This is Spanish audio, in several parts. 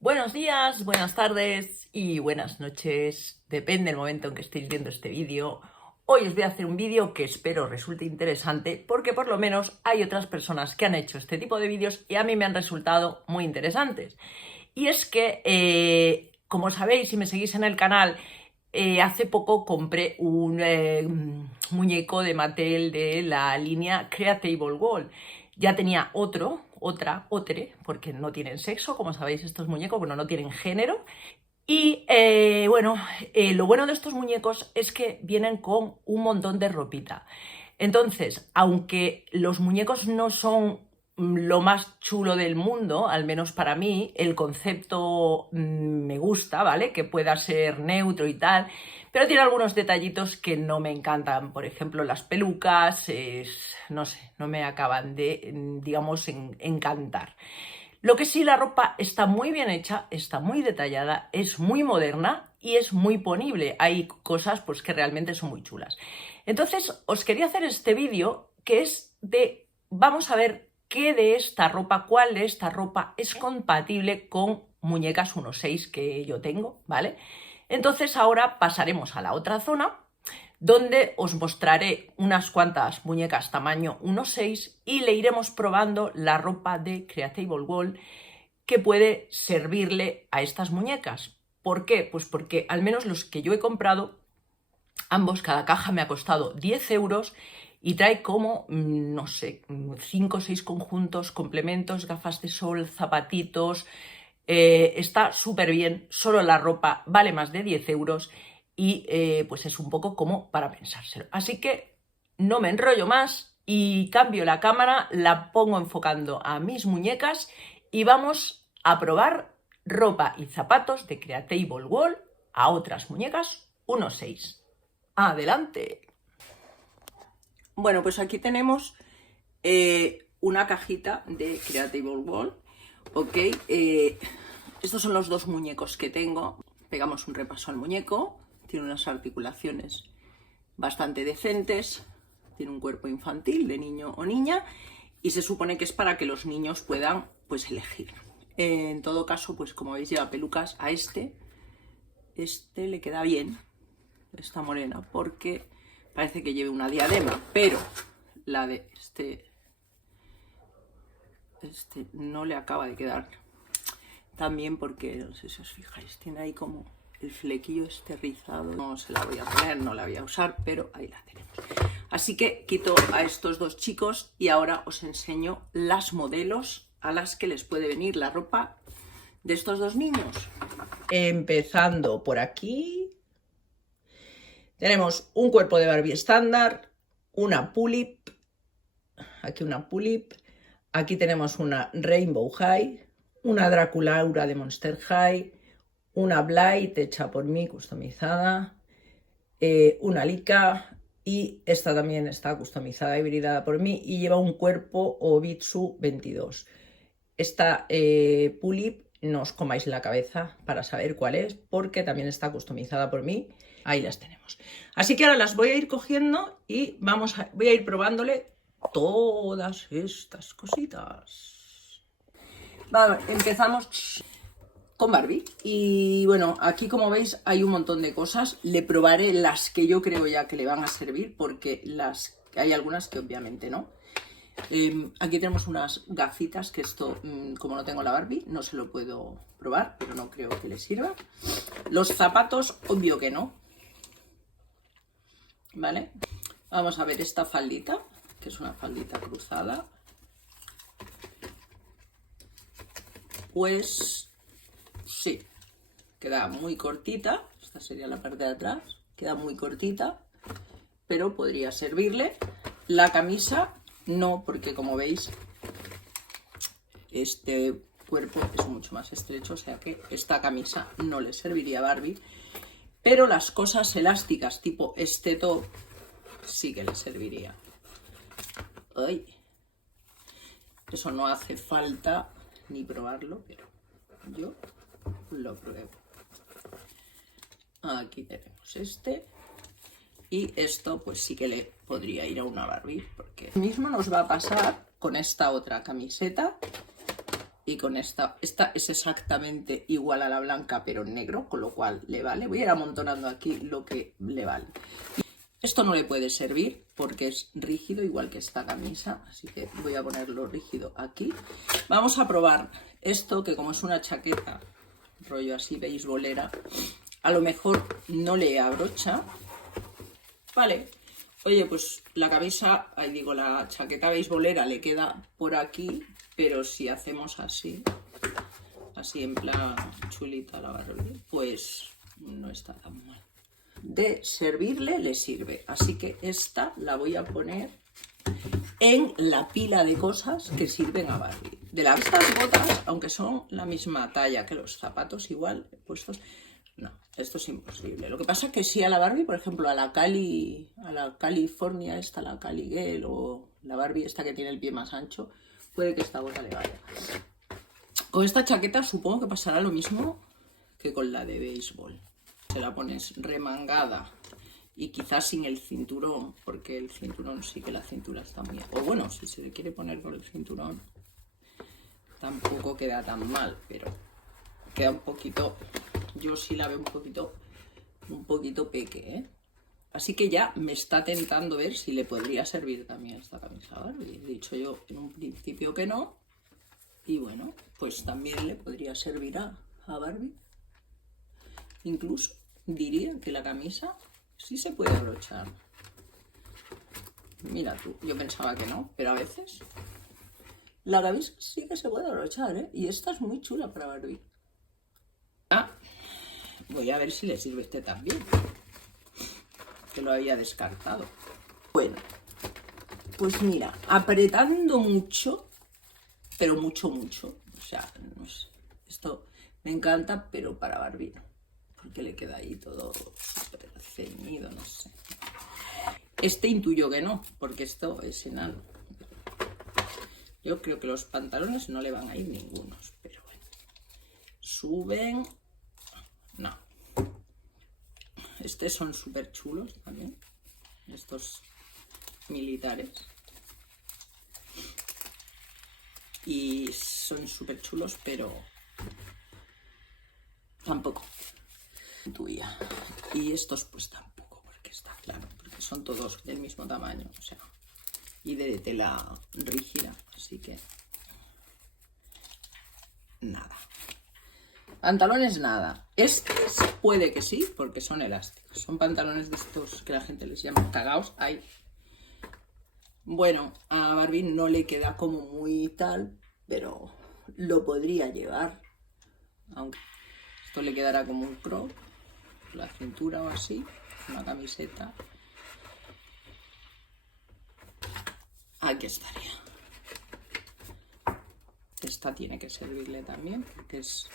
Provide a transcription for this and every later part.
Buenos días, buenas tardes y buenas noches, depende del momento en que estéis viendo este vídeo. Hoy os voy a hacer un vídeo que espero resulte interesante porque por lo menos hay otras personas que han hecho este tipo de vídeos y a mí me han resultado muy interesantes. Y es que, como sabéis, si me seguís en el canal, hace poco compré un muñeco de Mattel de la línea Creatable Wall. Ya tenía otre, porque no tienen sexo, como sabéis, estos muñecos, bueno, no tienen género. Y lo bueno de estos muñecos es que vienen con un montón de ropita. Entonces, aunque los muñecos no son lo más chulo del mundo, al menos para mí, el concepto me gusta, ¿vale? Que pueda ser neutro y tal, pero tiene algunos detallitos que no me encantan. Por ejemplo, las pelucas, no sé, no me acaban de, digamos, encantar. Lo que sí, la ropa está muy bien hecha, está muy detallada, es muy moderna y es muy ponible. Hay cosas pues que realmente son muy chulas. Entonces, os quería hacer este vídeo que es de, vamos a ver cuál de esta ropa es compatible con muñecas 1.6 que yo tengo, ¿vale? Entonces ahora pasaremos a la otra zona donde os mostraré unas cuantas muñecas tamaño 1.6 y le iremos probando la ropa de Creatable Wall que puede servirle a estas muñecas. ¿Por qué? Pues porque al menos los que yo he comprado, ambos, cada caja me ha costado 10 euros y trae como, no sé, 5 o 6 conjuntos, complementos, gafas de sol, zapatitos. Está súper bien, solo la ropa vale más de 10 euros y pues es un poco como para pensárselo. Así que no me enrollo más y cambio la cámara, la pongo enfocando a mis muñecas y vamos a probar ropa y zapatos de Creatable Wall a otras muñecas 1.6. ¡Adelante! Bueno, pues aquí tenemos una cajita de Creatable Wall. Ok, estos son los dos muñecos que tengo. Pegamos un repaso al muñeco. Tiene unas articulaciones bastante decentes. Tiene un cuerpo infantil de niño o niña. Y se supone que es para que los niños puedan, pues, elegir. En todo caso, pues como veis, lleva pelucas a este. Este le queda bien, esta morena, porque parece que lleve una diadema. Pero la de este no le acaba de quedar tan bien porque, no sé si os fijáis, tiene ahí como el flequillo este rizado. No se la voy a poner, no la voy a usar, pero ahí la tenemos. Así que quito a estos dos chicos y ahora os enseño las modelos a las que les puede venir la ropa de estos dos niños. Empezando por aquí, tenemos un cuerpo de Barbie estándar, una Pulip, aquí una Pulip, aquí tenemos una Rainbow High, una Draculaura de Monster High, una Blight hecha por mí, customizada, una Lika, y esta también está customizada y hibridada por mí y lleva un cuerpo Obitsu 22. Esta Pulip, no os comáis la cabeza para saber cuál es, porque también está customizada por mí. Ahí las tenemos. Así que ahora las voy a ir cogiendo y voy a ir probándole todas estas cositas. Vale, empezamos con Barbie. Y bueno, aquí como veis hay un montón de cosas. Le probaré las que yo creo ya que le van a servir, porque hay algunas que obviamente no. Aquí tenemos unas gafitas que esto, como no tengo la Barbie, no se lo puedo probar, pero no creo que le sirva. Los zapatos, obvio que no. ¿Vale? Vamos a ver esta faldita, que es una faldita cruzada. Pues sí, queda muy cortita. Esta sería la parte de atrás. Queda muy cortita, pero podría servirle. La camisa no, porque como veis este cuerpo es mucho más estrecho, o sea que esta camisa no le serviría a Barbie. Pero las cosas elásticas tipo este top sí que le serviría. Ay, eso no hace falta ni probarlo, pero yo lo pruebo. Aquí tenemos este. Y esto pues sí que le podría ir a una Barbie, porque lo mismo nos va a pasar con esta otra camiseta. y con esta es exactamente igual a la blanca pero en negro, con lo cual le vale. Voy a ir amontonando aquí lo que le vale. Esto no le puede servir porque es rígido, igual que esta camisa, así que voy a ponerlo rígido aquí. Vamos a probar esto, que como es una chaqueta, rollo así beisbolera, a lo mejor no le abrocha. Vale, oye, pues la camisa, ahí digo, la chaqueta beisbolera le queda por aquí, pero si hacemos así en plan chulita la Barbie, pues no está tan mal. De servirle le sirve, así que esta la voy a poner en la pila de cosas que sirven a Barbie. De estas botas, aunque son la misma talla que los zapatos igual puestos, no, esto es imposible. Lo que pasa es que sí a la Barbie, por ejemplo, a la California esta, la Cali Girl, o la Barbie esta que tiene el pie más ancho, puede que esta bota le vaya. Con esta chaqueta supongo que pasará lo mismo que con la de béisbol. Se la pones remangada y quizás sin el cinturón, porque el cinturón sí que la cintura está muy... O bueno, si se le quiere poner con el cinturón, tampoco queda tan mal, pero queda un poquito... Yo sí la veo un poquito peque, ¿eh? Así que ya me está tentando ver si le podría servir también esta camisa a Barbie. He dicho yo en un principio que no. Y bueno, pues también le podría servir a Barbie. Incluso diría que la camisa sí se puede abrochar. Mira tú, yo pensaba que no, pero a veces la camisa sí que se puede abrochar, ¿eh? Y esta es muy chula para Barbie. Voy a ver si le sirve este también, que lo había descartado. Bueno, pues mira, apretando mucho, pero mucho, o sea, no sé, esto me encanta, pero para Barbie no, porque le queda ahí todo súper ceñido, no sé. Este intuyo que no, porque esto es enano. Yo creo que los pantalones no le van a ir ningunos, pero bueno. Suben... No. Estos son súper chulos también, estos militares. Y son súper chulos, pero tampoco. Tuya. Y estos pues tampoco, porque está claro, porque son todos del mismo tamaño, o sea, y de tela rígida, así que nada. Pantalones nada. Estos puede que sí, porque son elásticos. Son pantalones de estos que la gente les llama cagaos. Ay. Bueno, a Barbie no le queda como muy tal, pero lo podría llevar. Aunque esto le quedará como un crop, la cintura o así, una camiseta. Aquí estaría. Esta tiene que servirle también, porque es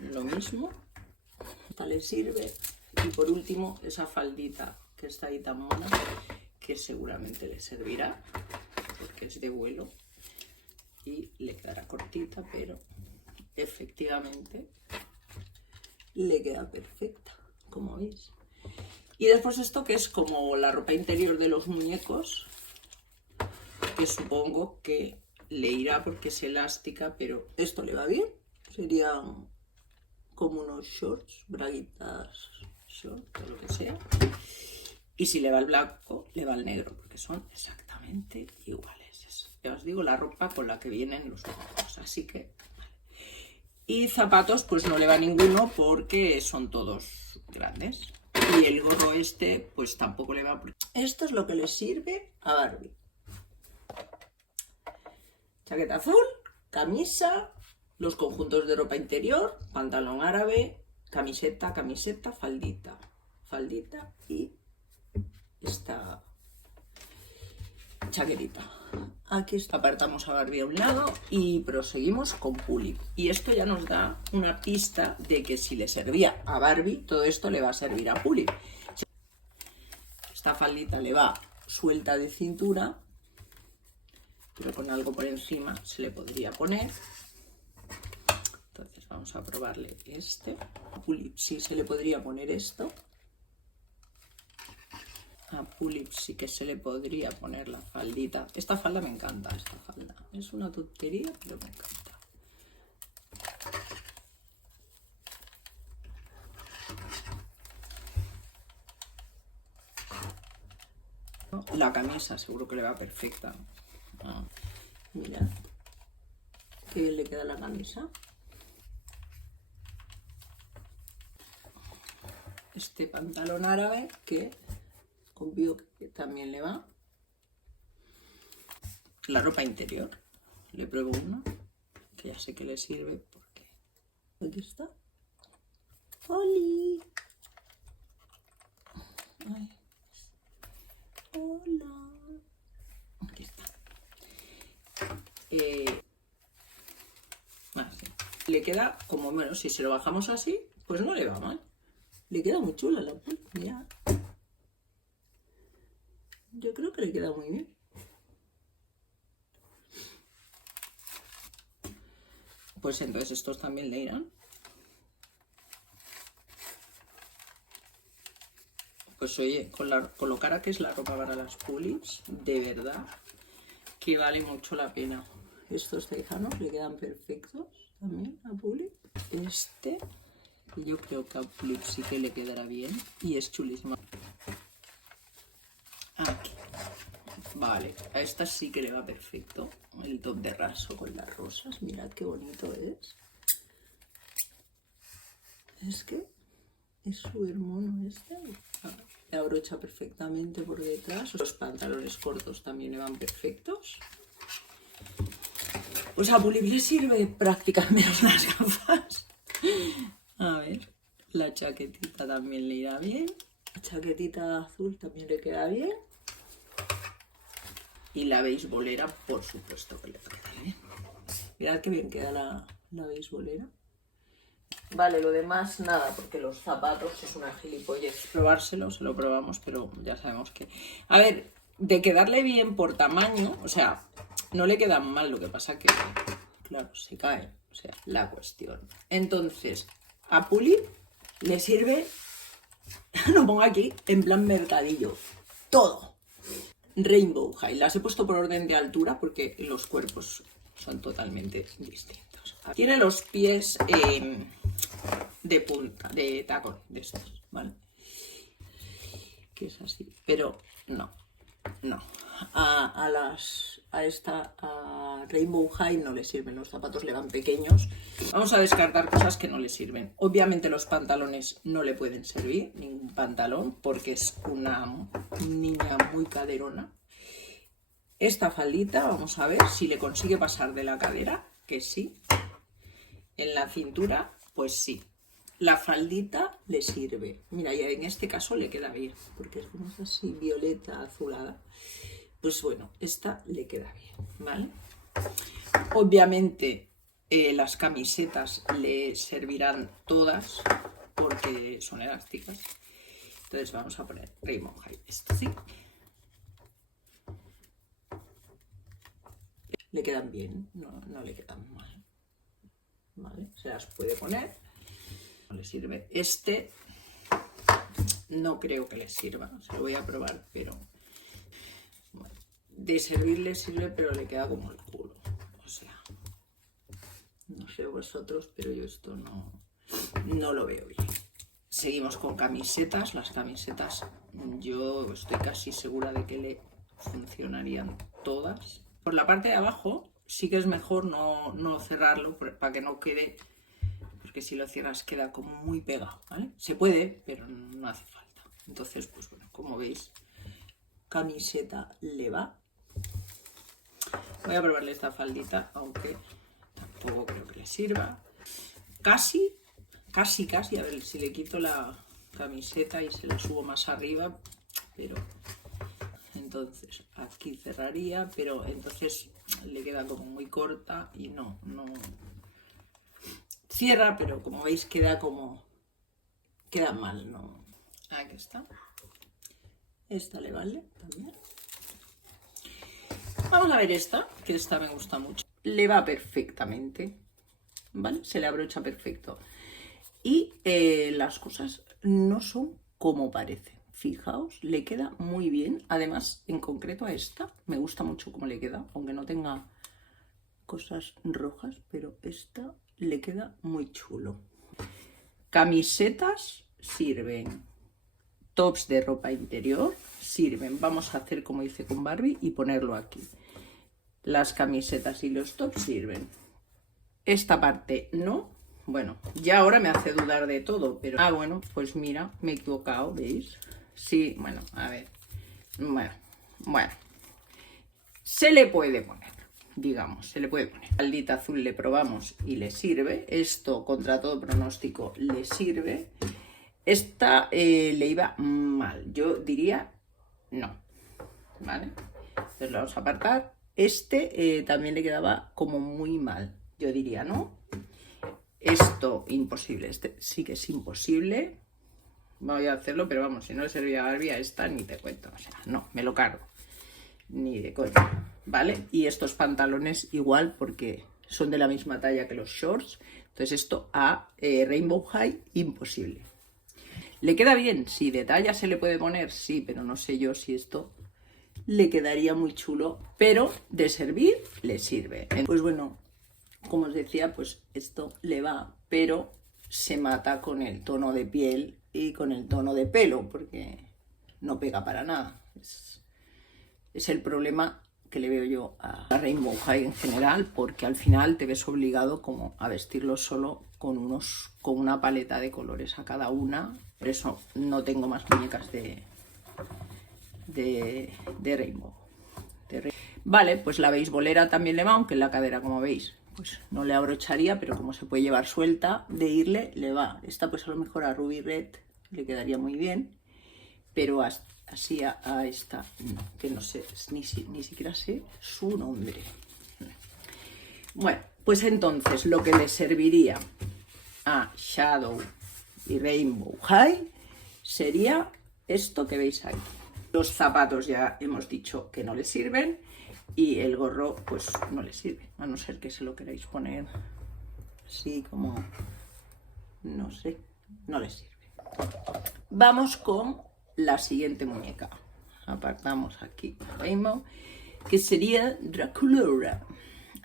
lo mismo. Esta le sirve. Y por último, esa faldita que está ahí tan mona, que seguramente le servirá, porque es de vuelo y le quedará cortita, pero efectivamente le queda perfecta, como veis. Y después esto, que es como la ropa interior de los muñecos, que supongo que le irá porque es elástica, pero esto le va bien. Serían como unos shorts, braguitas, shorts o lo que sea. Y si le va el blanco, le va el negro, porque son exactamente iguales. Ya os digo, la ropa con la que vienen los muñecos, así que... Vale. Y zapatos, pues no le va ninguno porque son todos grandes. Y el gorro este, pues tampoco le va. Esto es lo que le sirve a Barbie. Chaqueta azul, camisa, los conjuntos de ropa interior, pantalón árabe, camiseta, faldita, y esta chaquetita. Aquí está. Apartamos a Barbie a un lado y proseguimos con Pulip. Y esto ya nos da una pista de que si le servía a Barbie, todo esto le va a servir a Pulip. Esta faldita le va suelta de cintura, pero con algo por encima se le podría poner. Entonces vamos a probarle este. A Pulip sí se le podría poner esto. A Pulip sí que se le podría poner la faldita. Esta falda me encanta, esta falda. Es una tontería, pero me encanta. La camisa seguro que le va perfecta. Mirad. Qué bien le queda la camisa. Este pantalón árabe que confío que también le va. La ropa interior. Le pruebo una, que ya sé que le sirve porque... Aquí está. ¡Oli! Ay. Hola. Aquí está. Así. Le queda como, bueno, si se lo bajamos así, pues no le va mal. Le queda muy chula la piel, mira. Yo creo que le queda muy bien. Pues entonces estos también le irán. Pues oye, con lo cara que es la ropa para las pulis, de verdad que vale mucho la pena. Estos tejanos le quedan perfectos también a Puli. Este, yo creo que a Puli sí que le quedará bien y es chulísima. Aquí. Vale, a esta sí que le va perfecto. El top de raso con las rosas, mirad qué bonito es. Es que es súper mono este. Le abrocha perfectamente por detrás. Los pantalones cortos también le van perfectos. Pues a Puli le sirve prácticamente las gafas. A ver, la chaquetita también le irá bien. La chaquetita azul también le queda bien. Y la beisbolera, por supuesto que le queda bien. Mirad qué bien queda la beisbolera. Vale, lo demás nada, porque los zapatos es una gilipollez. Probárselo, se lo probamos, pero ya sabemos que... A ver, de quedarle bien por tamaño, o sea, no le queda mal, lo que pasa que, claro, se cae, o sea, la cuestión. Entonces, a Puli le sirve, lo pongo aquí, en plan mercadillo, todo. Rainbow High, las he puesto por orden de altura porque los cuerpos son totalmente distintos. Tiene los pies de punta, de tacón, de estos, ¿vale? Que es así, pero no. A esta Rainbow High no le sirven, los zapatos le van pequeños. Vamos a descartar cosas que no le sirven. Obviamente los pantalones no le pueden servir, ningún pantalón, porque es una niña muy caderona. Esta faldita, vamos a ver si le consigue pasar de la cadera, que sí. En la cintura, pues sí. La faldita le sirve. Mira, y en este caso le queda bien, porque es como así violeta azulada. Pues bueno, esta le queda bien, ¿vale? Obviamente las camisetas le servirán todas, porque son elásticas. Entonces vamos a poner Rainbow High. Esto sí. Le quedan bien, no le quedan mal. ¿Vale? Se las puede poner. No le sirve. Este no creo que le sirva. Se lo voy a probar, pero bueno, de servirle sirve, pero le queda como el culo. O sea, no sé vosotros, pero yo esto no lo veo bien. Seguimos con camisetas. Las camisetas yo estoy casi segura de que le funcionarían todas. Por la parte de abajo sí que es mejor no cerrarlo para que no quede, porque si lo cierras queda como muy pegado, ¿vale? Se puede, pero no hace falta. Entonces, pues bueno, como veis, camiseta le va. Voy a probarle esta faldita, aunque tampoco creo que le sirva. Casi, a ver si le quito la camiseta y se la subo más arriba, pero entonces aquí cerraría, pero entonces le queda como muy corta y no cierra, pero como veis queda mal, ¿no? Aquí está. Esta le vale también. Vamos a ver esta, que esta me gusta mucho. Le va perfectamente, ¿vale? Se le abrocha perfecto. Y las cosas no son como parecen. Fijaos, le queda muy bien. Además, en concreto a esta, me gusta mucho cómo le queda, aunque no tenga cosas rojas, pero esta le queda muy chulo. Camisetas sirven tops de ropa interior sirven. Vamos a hacer como hice con Barbie y ponerlo aquí. Las camisetas y los tops sirven. Esta parte no. Bueno, ya ahora me hace dudar de todo, pero... Ah, bueno, pues mira, me he equivocado, ¿veis? Sí, bueno, a ver. Bueno. Se le puede poner, digamos, se le puede poner. Faldita azul le probamos y le sirve. Esto, contra todo pronóstico, le sirve. Esta le iba mal. Yo diría no, ¿vale? Entonces lo vamos a apartar. Este también le quedaba como muy mal. Yo diría no. Esto, imposible. Este sí que es imposible. Voy a hacerlo, pero vamos, si no le servía a Barbie a esta, ni te cuento. O sea, no, me lo cargo. Ni de coña, ¿vale? Y estos pantalones igual, porque son de la misma talla que los shorts. Entonces esto a Rainbow High, imposible. ¿Le queda bien? Sí. ¿De talla se le puede poner? Sí, pero no sé yo si esto le quedaría muy chulo. Pero de servir, le sirve. Pues bueno, como os decía, pues esto le va, pero se mata con el tono de piel y con el tono de pelo, porque no pega para nada. Es el problema que le veo yo a Rainbow High en general, porque al final te ves obligado como a vestirlo solo con una paleta de colores a cada una. Por eso no tengo más muñecas de Rainbow. Vale, pues la beisbolera también le va, aunque en la cadera, como veis, pues no le abrocharía, pero como se puede llevar suelta de irle, le va. Esta pues a lo mejor a Ruby Red le quedaría muy bien, pero así a esta no, que no sé, ni siquiera sé su nombre. Bueno, pues entonces lo que le serviría a Shadow y Rainbow High sería esto que veis aquí. Los zapatos ya hemos dicho que no le sirven y el gorro pues no le sirve, a no ser que se lo queráis poner así como, no sé, no le sirve. Vamos con la siguiente muñeca. Apartamos aquí Rainbow, que sería Draculaura.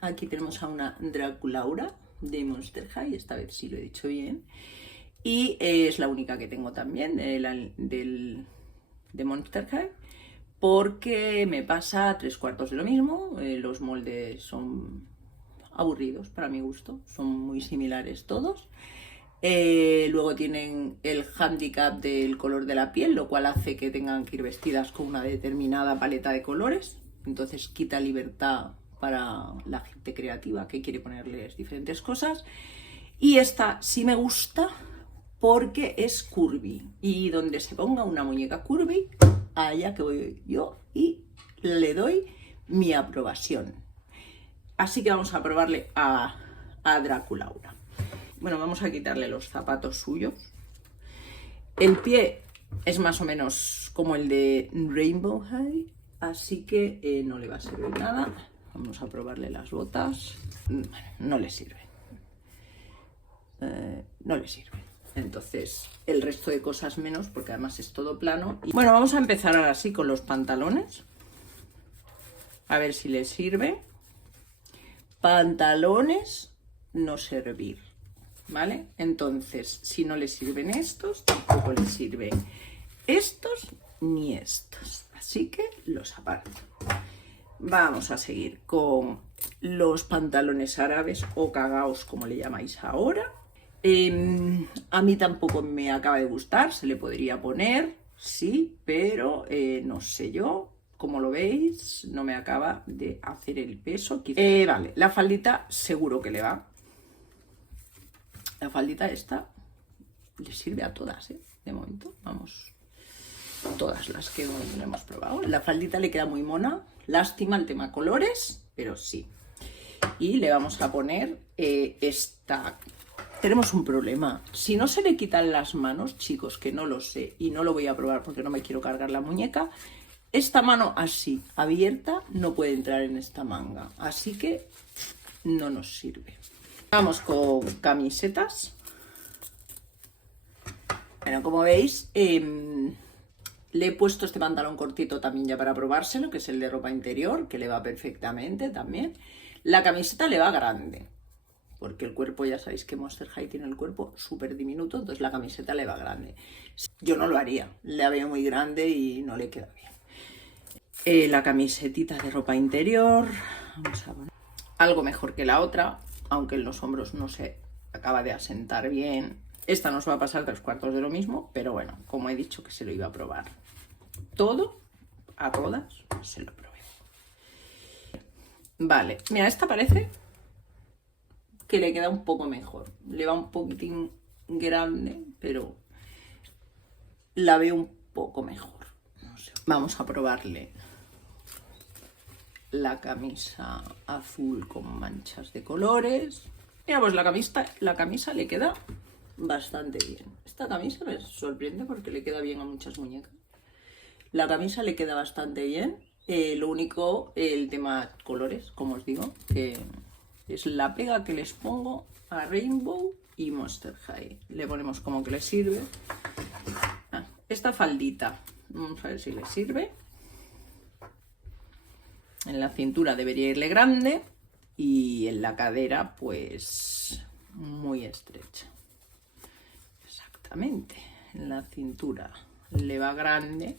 Aquí tenemos a una Draculaura de Monster High, esta vez sí lo he dicho bien. Y es la única que tengo también de Monster High, porque me pasa 3/4 de lo mismo. Los moldes son aburridos para mi gusto, son muy similares todos. Luego tienen el hándicap del color de la piel, lo cual hace que tengan que ir vestidas con una determinada paleta de colores. Entonces quita libertad para la gente creativa que quiere ponerles diferentes cosas. Y esta sí me gusta porque es curvy. Y donde se ponga una muñeca curvy, allá que voy yo y le doy mi aprobación. Así que vamos a probarle a Draculaura. Bueno, vamos a quitarle los zapatos suyos. El pie es más o menos como el de Rainbow High, así que no le va a servir nada. Vamos a probarle las botas. Bueno, no le sirve. No le sirve. Entonces, el resto de cosas menos, porque además es todo plano. Bueno, vamos a empezar ahora sí con los pantalones. A ver si les sirve. Pantalones no servir. ¿Vale? Entonces, si no le sirven estos, tampoco les sirven estos ni estos. Así que los aparto. Vamos a seguir con los pantalones árabes o cagaos, como le llamáis ahora. A mí tampoco me acaba de gustar, se le podría poner, sí, pero no sé yo. Como lo veis, no me acaba de hacer el peso. Vale, la faldita seguro que le va. La faldita esta le sirve a todas, de momento, vamos, todas las que hemos probado. La faldita le queda muy mona, lástima el tema colores, pero sí. Y le vamos a poner esta. Tenemos un problema, si no se le quitan las manos, chicos, que no lo sé y no lo voy a probar porque no me quiero cargar la muñeca, esta mano así, abierta, no puede entrar en esta manga, así que no nos sirve. Vamos con camisetas. Bueno, como veis, le he puesto este pantalón cortito también ya para probárselo, que es el de ropa interior, que le va perfectamente también. La camiseta le va grande, porque el cuerpo, ya sabéis que Monster High tiene el cuerpo súper diminuto, entonces la camiseta le va grande. Yo no lo haría, la veo muy grande y no le queda bien. La camisetita de ropa interior, vamos a poner algo mejor que la otra, aunque en los hombros no se acaba de asentar bien. Esta nos va a pasar 3/4 de lo mismo, pero bueno, como he dicho que se lo iba a probar todo, a todas se lo probé. Vale, mira, esta parece que le queda un poco mejor. Le va un poquitín grande, pero la veo un poco mejor. No sé. Vamos a probarle la camisa azul con manchas de colores. Mira, pues la camisa le queda bastante bien. Esta camisa me sorprende porque le queda bien a muchas muñecas. La camisa le queda bastante bien. Lo único, el tema colores, como os digo, es la pega que les pongo a Rainbow y Monster High. Le ponemos como que le sirve. Esta faldita, vamos a ver si le sirve. En la cintura debería irle grande y en la cadera pues muy estrecha. Exactamente, en la cintura le va grande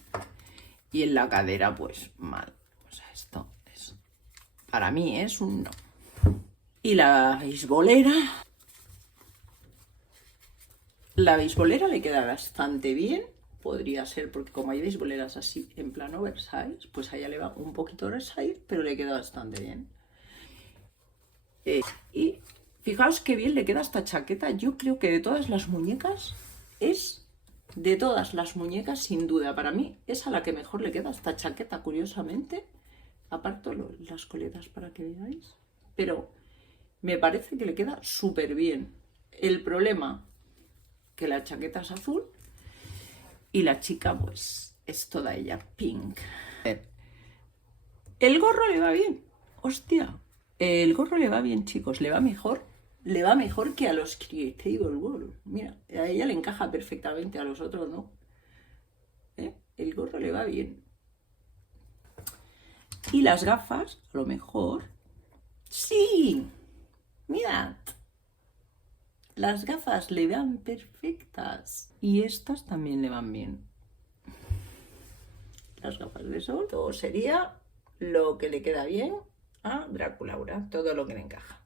y en la cadera pues mal. O sea, esto es, para mí es un no. Y la beisbolera le queda bastante bien. Podría ser, porque como hay beisboleras así en plan oversize, pues a ella le va un poquito oversize, pero le queda bastante bien. Y fijaos qué bien le queda esta chaqueta. Yo creo que de todas las muñecas de todas las muñecas, sin duda, para mí es a la que mejor le queda esta chaqueta, curiosamente. Aparto las coletas para que veáis, pero me parece que le queda súper bien. El problema, que la chaqueta es azul y la chica pues es toda ella pink. El gorro le va bien, hostia, el gorro le va bien, chicos, le va mejor que a los Creatable World. Mira, a ella le encaja perfectamente, a los otros no. El gorro le va bien. Y las gafas, a lo mejor, sí, mirad, las gafas le van perfectas y estas también le van bien. Las gafas de sol, todo sería lo que le queda bien a Draculaura, todo lo que le encaja.